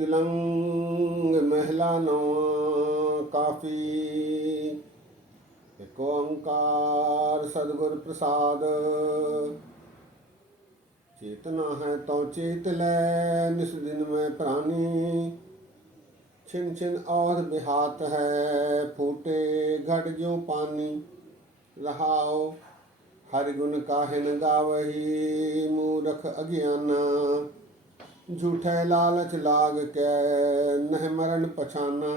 तिलंग महला नवा काफी, एक ओंकार सदगुर प्रसाद। चेतना है तो चेत ले, निस दिन में प्राणी। छिन छिन और बिहात है, फूटे घट जो पानी। रहाओ हरि गुण काहिन गावही, मूरख अज्ञाना। झूठे लालच लाग के, नह मरण पछाना।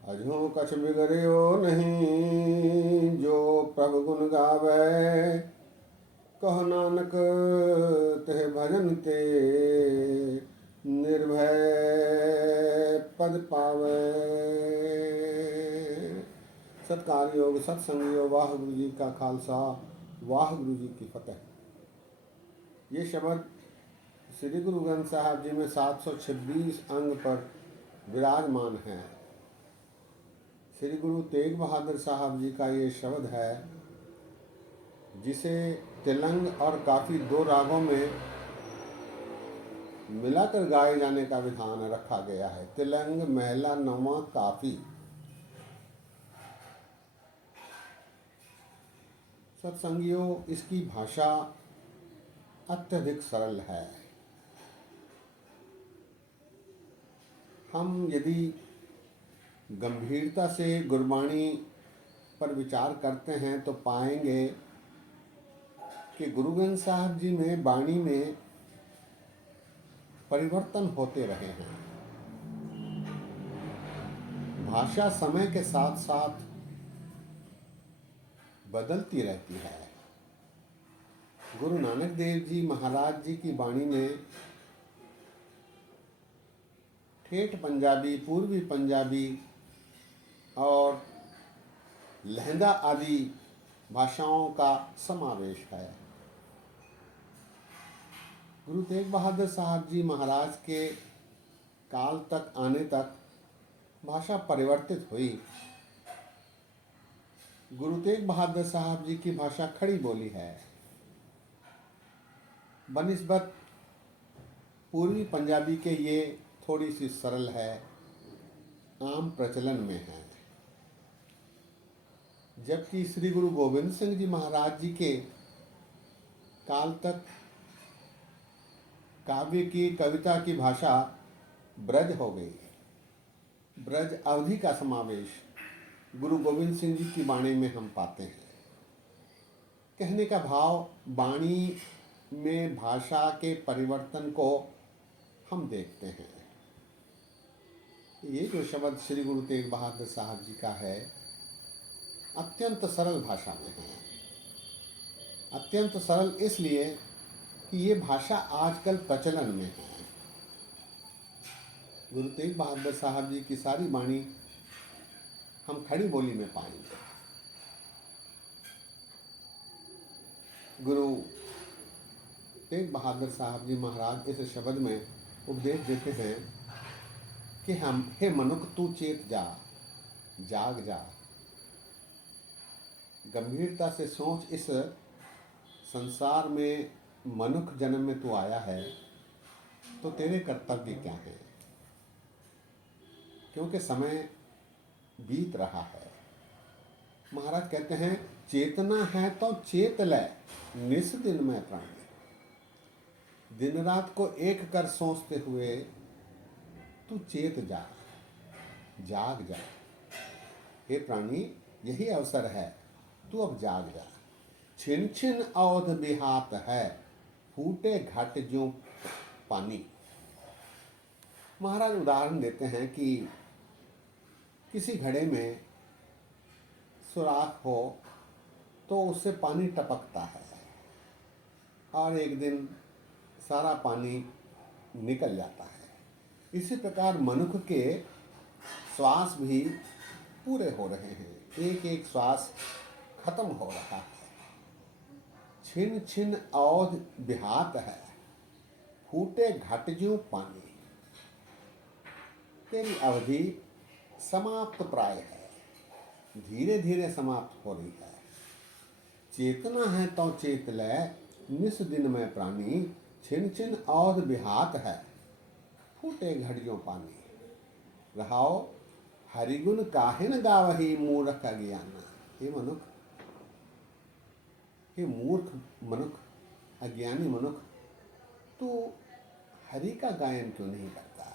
अजो कछ बिगड़ियो नहीं, जो प्रभु गुण गावे। कहो नानक तेह भजन ते, निर्भय पद पावे। सत्कार योग सत्संग योग, वाहगुरु जी का खालसा, वाहगुरु जी की फतेह। ये शब्द श्री गुरु ग्रंथ साहब जी में 726 अंग पर विराजमान है। श्री गुरु तेग बहादुर साहब जी का ये शब्द है, जिसे तिलंग और काफी दो रागों में मिलाकर गाए जाने का विधान रखा गया है। तिलंग महला नवा काफी। सत्संगियों, इसकी भाषा अत्यधिक सरल है। हम यदि गंभीरता से गुरबाणी पर विचार करते हैं तो पाएंगे कि गुरु ग्रंथ साहब जी में वाणी में परिवर्तन होते रहे हैं। भाषा समय के साथ साथ बदलती रहती है। गुरु नानक देव जी महाराज जी की वाणी में ठेठ पंजाबी, पूर्वी पंजाबी और लहंदा आदि भाषाओं का समावेश है। गुरु तेग बहादुर साहब जी महाराज के काल तक आने तक भाषा परिवर्तित हुई। गुरु तेग बहादुर साहब जी की भाषा खड़ी बोली है, बनिस्बत पूर्वी पंजाबी के ये थोड़ी सी सरल है, आम प्रचलन में है। जबकि श्री गुरु गोविंद सिंह जी महाराज जी के काल तक काव्य की, कविता की भाषा ब्रज हो गई। ब्रज अवधि का समावेश गुरु गोविंद सिंह जी की वाणी में हम पाते हैं। कहने का भाव, वाणी में भाषा के परिवर्तन को हम देखते हैं। ये जो शब्द श्री गुरु तेग बहादुर साहब जी का है, अत्यंत सरल भाषा में है। अत्यंत सरल इसलिए कि ये भाषा आजकल प्रचलन में है। गुरु तेग बहादुर साहब जी की सारी वाणी हम खड़ी बोली में पाएंगे। गुरु तेग बहादुर साहब जी महाराज इस शब्द में उपदेश देते हैं कि हम, हे मनुख तू चेत जा, जाग जा। गंभीरता से सोच, इस संसार में मनुष्य जन्म में तू आया है तो तेरे कर्तव्य क्या हैं? क्योंकि समय बीत रहा है। महाराज कहते हैं, चेतना है तो चेत ले, निस दिन में प्राणी। दिन रात को एक कर सोचते हुए तू चेत जा, जाग जा। हे प्राणी, यही अवसर है, तू अब जाग जा। छिन छिन औध बिहात है, फूटे घट जो पानी। महाराज उदाहरण देते हैं कि किसी घड़े में सुराख हो तो उससे पानी टपकता है और एक दिन सारा पानी निकल जाता है। इसी प्रकार मनुष्य के श्वास भी पूरे हो रहे हैं, एक एक श्वास खत्म हो रहा है। छिन छिन औध बिहात है, फूटे घट जो पानी। तेरी अवधि समाप्त प्राय है, धीरे धीरे समाप्त हो रही है। चेतना है तो चेत ले, निस दिन में प्राणी। छिन छिन औध बिहात है, फूटे घड़ियों पानी। रहाओ हरिगुण काहे न गावही मूर्ख अज्ञान। हे मनुख, हे मूर्ख मनुख, अज्ञानी मनुख, तू हरि का गायन क्यों नहीं करता?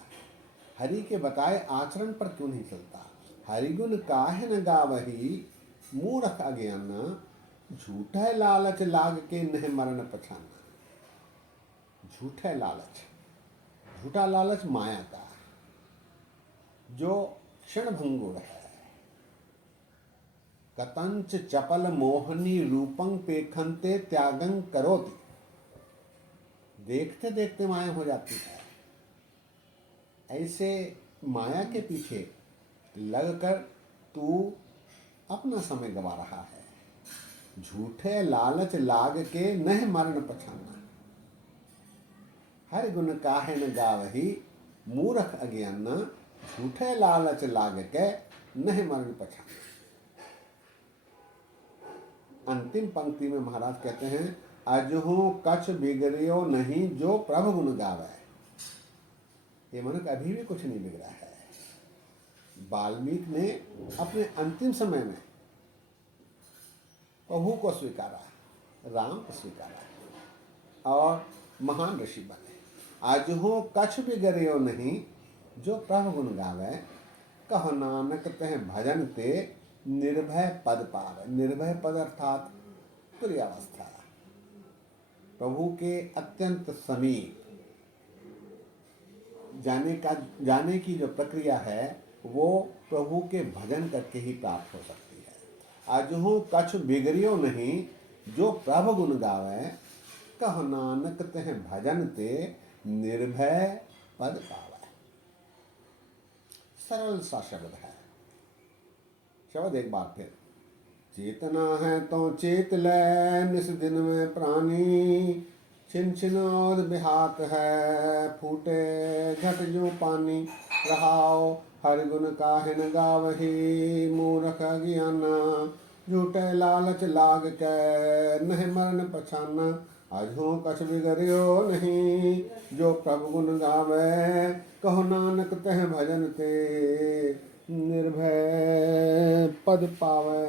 हरि के बताए आचरण पर क्यों नहीं चलता? हरिगुण काहे न गावही मूर्ख अज्ञान। झूठा लालच लाग के नह मरण पछाना। झूठा लालच, झूठा लालच माया का, जो क्षण भंगुर है। कतंच चपल मोहनी रूपं पेखंते त्यागं करोति। देखते देखते माया हो जाती है। ऐसे माया के पीछे लगकर तू अपना समय गवा रहा है। झूठे लालच लाग के नह मरण पछाना। हरि गुण काहे न गावही मूर्ख अज्ञान। झूठे लालच लाग के नह मरण पछाना। अंतिम पंक्ति में महाराज कहते हैं, अजहू कछ बिगड़ियो नहीं जो प्रभु गुण गावे। ये मनुष्य अभी भी कुछ नहीं बिगड़ा है। वाल्मीकि ने अपने अंतिम समय में प्रभु को स्वीकारा, राम को स्वीकारा और महान ऋषि बने। अजहू कछ बिगड़ियो नहीं जो प्रभु गुण गावे। कह नानक तह भजन ते निर्भय पद पावे। निर्भय पद अर्थात तुर्यावस्था, प्रभु के अत्यंत समीप जाने की जो प्रक्रिया है वो प्रभु के भजन करके ही प्राप्त हो सकती है। अजहू कछ बिगड़ियो नहीं जो प्रभु गुण गावे। कह नानक तह भजन ते निर्भय पद पावे। सरल सा शब्द है। शब्द एक बार फिर। चेतना है तो चेत ले निस दिन में प्राणी। छिन छिन और बिहात है फूटे घट जो पानी। रहाओ हरि गुण काहे न गावही मूर्ख अज्ञाना। झूठे लालच लाग के नह मरण पछाना। अजहू कछ बिगड़ियो नहीं जो प्रभु गुण गावे। कहो नानक तह भजन ते निर्भय पद पावे।